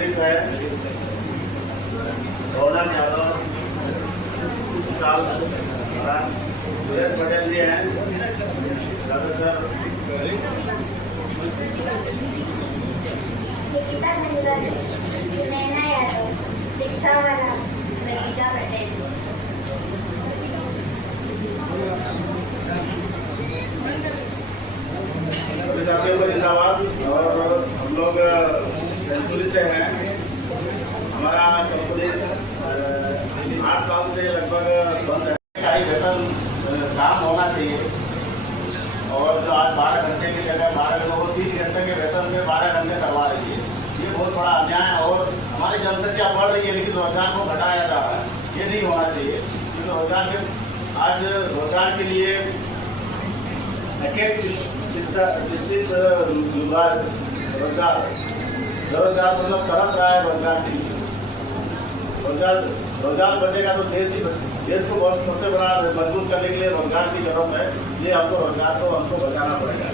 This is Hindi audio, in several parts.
पुलिस है, रौनक यादव, विशाल सुरेश पटेल जी हैं, प्रोफेसर नैना यादव, शिक्षा वाला रवीजा पटेल। जिंदाबाद। और हम लोग पुलिस से हैं। हमारा पुलिस 8 साल से लगभग बंद है। वेतन काम होना चाहिए और जो आज 12 घंटे की जगह 12 लोगों 3 घंटे के वेतन में 12 घंटे करवा रही है, ये बहुत बड़ा अन्याय है। और हमारी जनसंख्या बढ़ रही है लेकिन रोजगार को घटाया जा रहा है, ये नहीं होना चाहिए। क्योंकि आज रोजगार के लिए शिक्षा शिक्षित विभाग रोजगार मतलब तरस रहा है। रोजगार के लिए रोजगार बचेगा तो देश को बहुत सबसे बड़ा मजबूत करने के लिए रोजगार की जरूरत है। ये हमको रोजगार को हमको बचाना पड़ेगा।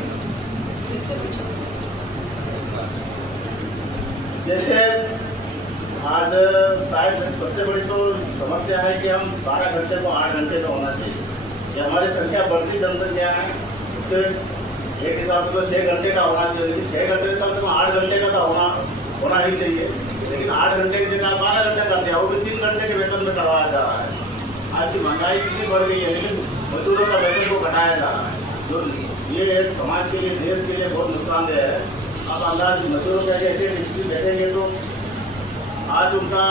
जैसे आज शायद सबसे बड़ी तो समस्या है कि हम 12 घंटे को 8 घंटे का होना चाहिए। ये हमारी संख्या बढ़ती जनसंख्या है, उससे एक हिसाब से तो 6 घंटे का होना चाहिए। लेकिन 6 घंटे का तो 8 घंटे का तो होना ही चाहिए। लेकिन 8 घंटे की जगह 12 घंटे कर दिया, वो भी 3 घंटे के वेतन में करवाया जा रहा है। आज की महंगाई कितनी बढ़ गई है, लेकिन मजदूरों का वेतन को घटाया जा रहा है, जो ये समाज के लिए देश के लिए बहुत नुकसानदेह है। आप अंदाज मजदूरों के ऐसे स्थिति देखेंगे तो आज उनका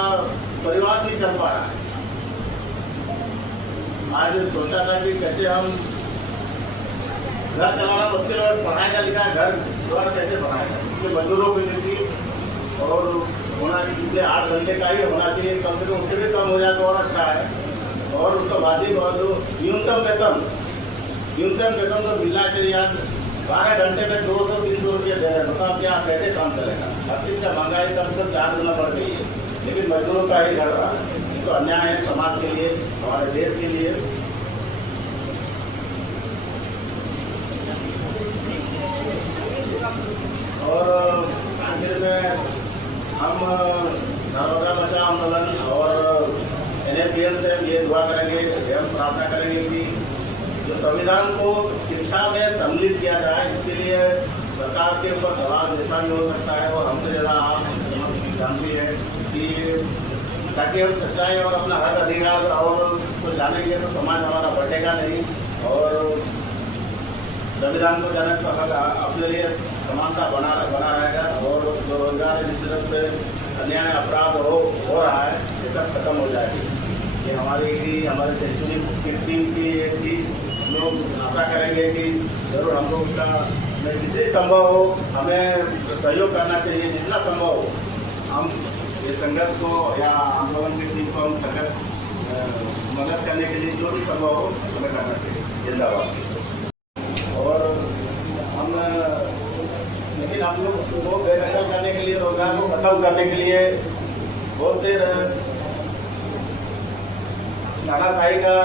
परिवार नहीं चल पा रहा है। आज सोचा था कि कैसे हम घर चलाना मुश्किल और पढ़ाएगा लिखा घर द्वारा कैसे बनाएगा, क्योंकि मजदूरों की ड्यूटी और होना चाहिए 8 घंटे का ही होना चाहिए। कम से कम उससे भी कम हो जाए तो और अच्छा है। और उसका वाजिब और जो न्यूनतम वेतन तो मिलना चाहिए। आज 12 घंटे में 200-300 रुपये दे रहे हैं, बताओ क्या कैसे काम चलेगा। हर चीज़ का महंगाई कम से कम 4 गुना बढ़ गई है, लेकिन मजदूरों का ही घट रहा है। तो अन्याय है समाज के लिए, हमारे देश के लिए। और आखिर में हम नर्मदा बचाओ आंदोलन और NAPL से ये दुआ करेंगे, हम प्रार्थना करेंगे कि जो संविधान को शिक्षा में सम्मिलित किया जाए, इसके लिए सरकार के ऊपर दबाव जैसा भी हो सकता है। और हमसे ज़्यादा आप जानती है कि ताकि हम सच्चाई और अपना हक अधिकार और उसको जानेंगे तो समाज हमारा बढ़ेगा नहीं। और संविधान को जाने तो हक अपने लिए समानता बना रहेगा। और जो रोजगार जिस तरह से अन्याय अपराध हो रहा है, ये सब खत्म हो जाएगी। ये हमारे सेंचुरी टीम की एक चीज लोग आशा करेंगे कि जरूर हम लोग का जितनी संभव हो हमें सहयोग करना चाहिए। जितना संभव हो हम ये संघर्ष को या आंदोलन की टीम को हम संघर्ष मदद करने के लिए जो भी संभव हो हमें करना चाहिए। जिंदाबाद। और लेकिन हम लोग को बेदखल करने के लिए, रोजगार को खत्म करने के लिए बहुत से नानाशाही का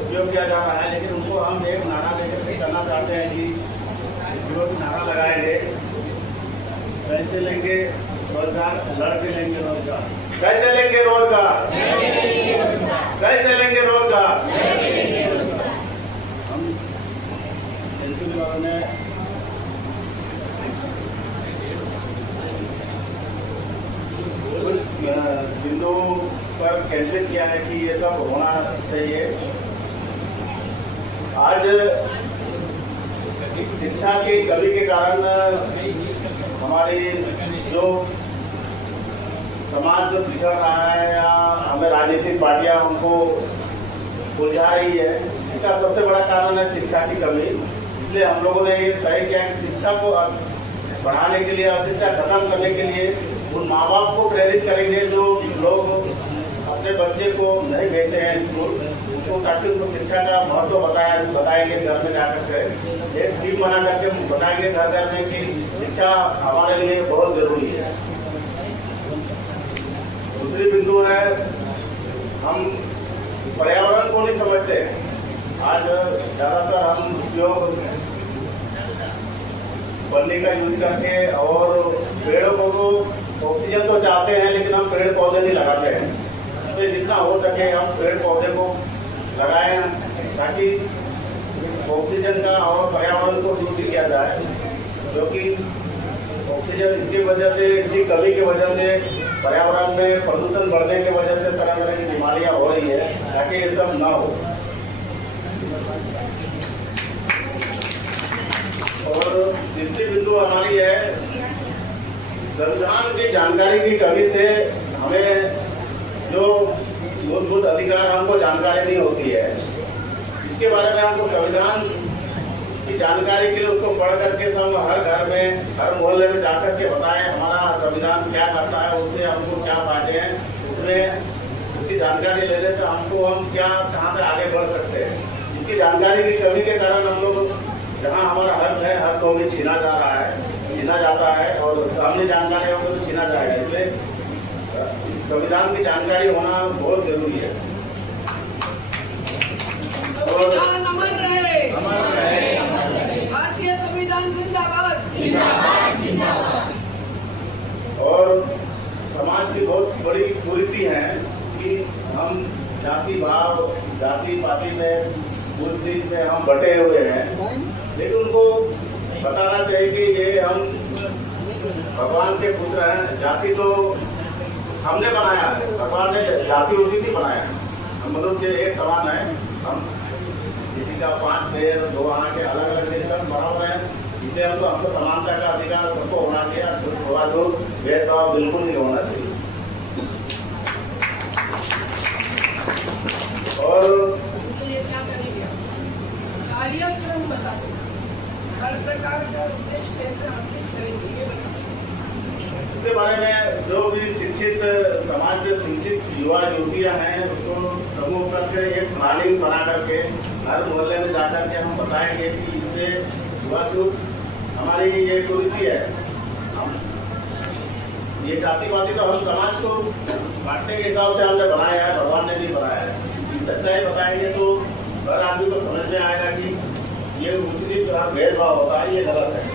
उपयोग किया जा रहा है। लेकिन उनको हम एक नारा देकर के करना चाहते हैं कि जो नारा लगाएंगे, कैसे लेंगे रोजगार, लड़के लेंगे रोजगार, कैसे लेंगे रोजगार, कैसे लेंगे रोजगार। हम सेंचुरी वालों ने बिंदु पर केंद्रित किया है कि ये सब होना चाहिए। आज शिक्षा की कमी के कारण हमारी जो समाज जो पिछड़ रहा है या हमें राजनीतिक पार्टियां उनको उलझा रही है, इसका सबसे बड़ा कारण है शिक्षा की कमी। इसलिए हम लोगों ने ये तय किया कि शिक्षा को बढ़ाने के लिए, शिक्षा खत्म करने के लिए उन माँ बाप को प्रेरित करेंगे जो लोग अपने बच्चे को नहीं भेजते हैं स्कूल, उसको ताकि उनको शिक्षा का महत्व बताएंगे घर में जाकर के। एक टीम बना करके बताएंगे घर घर में कि शिक्षा हमारे लिए बहुत जरूरी है। दूसरी बिंदु है, हम पर्यावरण को नहीं समझते। आज ज़्यादातर हम उपयोग पन्नी का यूज करके और पेड़ों को ऑक्सीजन तो चाहते हैं लेकिन हम पेड़ पौधे नहीं लगाते हैं। तो जितना हो सके हम पेड़ पौधे को लगाएं ताकि ऑक्सीजन का और पर्यावरण को दूषित किया जाए, क्योंकि ऑक्सीजन की वजह से, इनकी कमी की वजह से पर्यावरण में प्रदूषण बढ़ने की वजह से तरह तरह की बीमारियां हो रही है, ताकि ये सब ना हो। और तीसरी बिंदु हमारी है, संविधान की जानकारी की कमी से हमें जो मूलभूत अधिकार हमको जानकारी नहीं होती है, इसके बारे में हमको संविधान की जानकारी के लिए उसको पढ़ करके हम हर घर में, हर मोहल्ले में जाकर के बताएं हमारा संविधान क्या करता है, उससे हमको क्या फायदे हैं, उसमें उसकी जानकारी लेने से हमको हम क्या कहाँ से आगे बढ़ सकते हैं। इसकी जानकारी की कमी के कारण हम लोग जहाँ हमारा हक है, हक को भी छीना जाता है और सामने जानकारी होगी तो छीना जाएगा। इसलिए संविधान की जानकारी होना बहुत जरूरी है। और भारतीय संविधान जिंदाबाद। और समाज की बहुत बड़ी कुरीति है कि हम जाति भाव, जाति पाति में, बुद्धि में हम बटे हुए हैं, लेकिन उनको बताना चाहिए कि ये हम भगवान के पुत्र हैं। जाति तो हमने बनाया है, भगवान ने जाति उसी नहीं बनाया है। हम मनुष्य एक समान है, हम किसी का 5 पैर 2 आंखें अलग अलग नहीं, सब बराबर हैं। इसलिए हमको समानता का अधिकार सबको होना चाहिए, थोड़ा जो भेदभाव बिल्कुल नहीं होना चाहिए। और उसके लिए क्या करेंगे? कार्यक्रम बताओ, हर प्रकार का उद्देश्य कैसे हासिल करेंगे ये बताओ। इसके बारे में जो भी शिक्षित समाज में शिक्षित युवा युवतियाँ हैं, उसको समूह करके एक प्लानिंग बना करके हर मोहल्ले में जाकर के हम बताएंगे कि इससे युवा जो हमारी ये कुरीति है, हम ये जातिवादी तो हम समाज को बांटने के हिसाब से हमने बनाया है, भगवान ने भी बनाया है। सच्चाई बताएंगे तो हर आदमी को समझ में आएगा कि ये उचित भेदभाव होता है, ये गलत है।